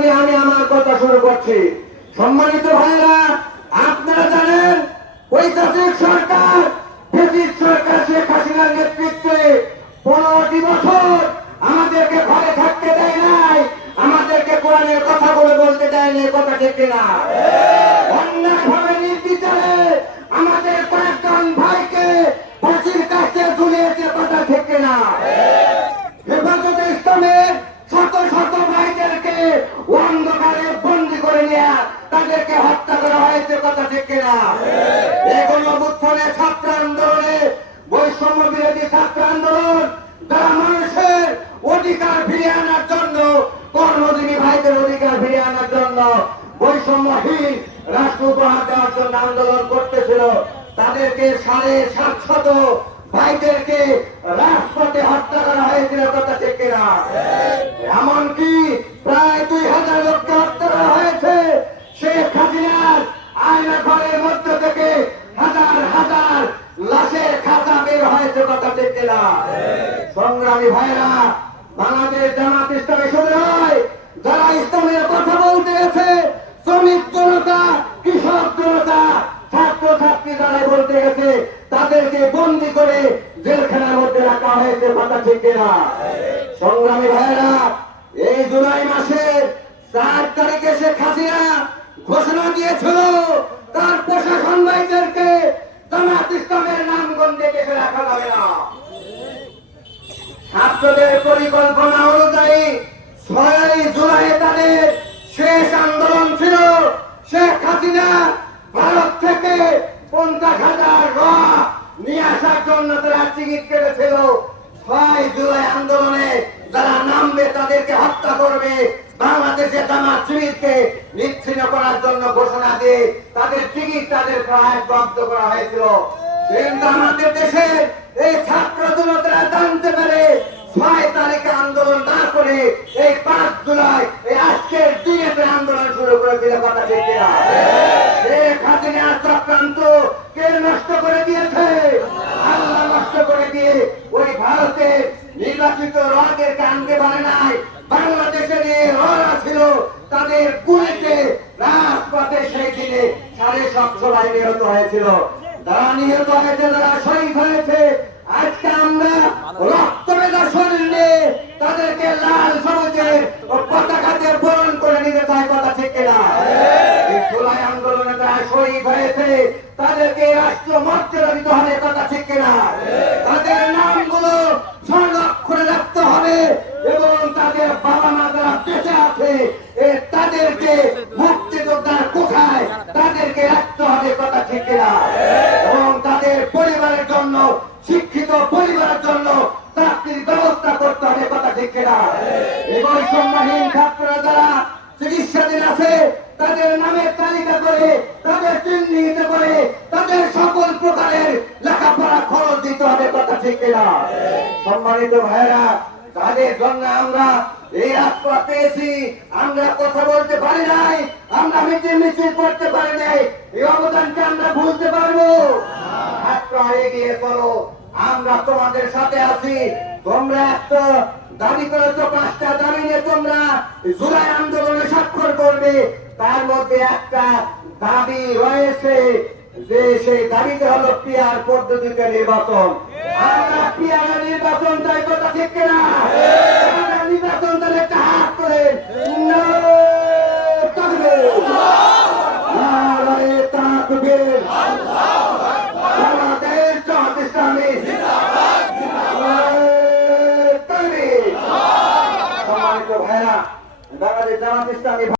নিয়ে আমি আমার কথা শুরু করছি। সম্মানিত ভাইরা আপনারা জানেন, ঐতিহাসিক সরকার, ব্রিটিশ সরকার শেখ হাসিনার নেতৃত্বে পনেরোটি বছর আমাদেরকে ঘরে থাকতে দেয় নাই, আমাদেরকে কোরআনের কথা বলে বলতে দেয়নি কথা ঠিক না অন্যায়ভাবে নির্বিচারে আমাদের কয়েকজন ভাইকে ফাঁসির কাছে ঝুলিয়েছে কথা ঠিক না হেফাজতে ইসলামের শত শত ভাইদেরকে অন্ধকারে বন্দি করে নিয়ে তাদেরকে হত্যা করা হয়েছে, কথা ঠিক কিনা? এগুলো অভ্যুত্থানে ছাত্র আন্দোলনে বৈষম্য বিরোধী ছাত্র আন্দোলন, যারা মানুষের অধিকার ফিরিয়ে আনার জন্য, কর্মজীবী ভাইদের অধিকার ফিরিয়ে আনার জন্য বৈষম্যহীন রাষ্ট্র উপহার দেওয়ার জন্য আন্দোলন করতেছিল, তাদেরকে সাড়ে সাতশত ভাইদেরকে রাজপথে হত্যা করা হয়েছিল, কথা ঠিক কিনা এমনকি প্রায় দুই হাজার লোককে হত্যা করা হয়েছে শেখ হাসিনার আয়না ঘরের মধ্য থেকে হাজার হাজার লাশের খাতা বের হয়েছে কথা ঠিক কিনা? সংগ্রামী ভাইরা বাংলাদেশ জামাত ইসলামী শুরু নয়, যারা ইসলামের কথা বলতে গেছে, শ্রমিক জনতা, কৃষক জনতা ছাত্র ছাত্রী যারা বলতে গেছে, তাদেরকে বন্দি করে জেলখানার মধ্যে রাখা হয়েছে কথা ঠিক কিনা? সংগ্রামী ভাইরা এই জুলাই মাসের চার তারিখে শেখ হাসিনা ঘোষণা দিয়েছিল প্রশাসন ভাইদেরকে জামাত ইসলামের নামগন্ধে দেশে রাখা যাবে না। ছাত্রদের পরিকল্পনা অনুযায়ী ছয় জুলাই তাদের শেষ আন্দোলন ছিল। শেখ হাসিনা ভারত থেকে পঞ্চাশ হাজার র নিয়ে আসার জন্য তারা টিকিট কেটেছিল। ছয় জুলাই আন্দোলনে যারা নামবে তাদেরকে হত্যা করবে। বাংলাদেশে জামাত শিবিরকে নিচ্ছিন্ন করার জন্য ঘোষণা দিয়ে তাদের টিকিট তাদের প্রায় বন্ধ করা হয়েছিল। আমাদের দেশের এই ছাত্র জনতারা জানতে পারে ছয় তারিখে আন্দোলন না করে এই পাঁচ জুলাই, এই আজকের দিনে আন্দোলন শুরু করেছিল, কথা ঠিক কিনা? শেখ চক্রান্ত কে নষ্ট করে দিয়েছে? আল্লাহ নষ্ট করে দিয়ে ওই ভারতের নির্বাচিত রাগের কান্দে পারে নাই বাংলাদেশের এই ররা ছিল তাদের গুলিতে রাজপথে সেই দিনে সাড়ে সাতশো ভাই নিহত হয়েছিল। যারা নিহত হয়েছে, যারা শহীদ হয়েছে, আজকে আমরা রক্ত নিয়ে তাদেরকে লাল সবুজের পতাকা দিয়ে বরণ করে নিতে চাই, কথা ঠিক এই জুলাই আন্দোলনে যারা শহীদ হয়েছে, তাদেরকে রাষ্ট্র মর্যাদা দিতে হবে কথা ঠিক কিনা? তাদের নামগুলো ঠিক কিনা? এবং তাদের পরিবারের জন্য, শিক্ষিত পরিবারের জন্য চাকরির ব্যবস্থা করতে হবে, কথা ঠিক কিনা? এই বৈষম্যহীন ছাত্ররা যারা চিকিৎসাধীন আছে, তাদের নামের তালিকা করে, তাদের চিহ্নিত করে, তাদের সকল প্রকারের লেখাপড়া খরচ দিতে হবে, কথা ঠিক কিনা? সম্মানিত ভাইরা তাদের জন্য আমরা এই রাজপথ পেয়েছি আমরা কথা বলতে পারি নাই, আমরা মিছিল মিছিল করতে পারি নাই। এই অবদানকে আমরা ভুলতে পারব। এগিয়ে চলো, আমরা তোমাদের সাথে আছি। তোমরা একটা দাবি করেছ, পাঁচটা দাবি নিয়ে তোমরা জুলাই আন্দোলনে স্বাক্ষর করবে। তার মধ্যে একটা দাবি রয়েছে যে সেই দাবিতে হলো পিয়ার পদ্ধতিতে নির্বাচন। আমরা পিয়ার নির্বাচন চাই কথা ঠিক কিনা? নির্বাচন তাহলে একটা হাত করে। বাংলাদেশ জামাত ইসলামী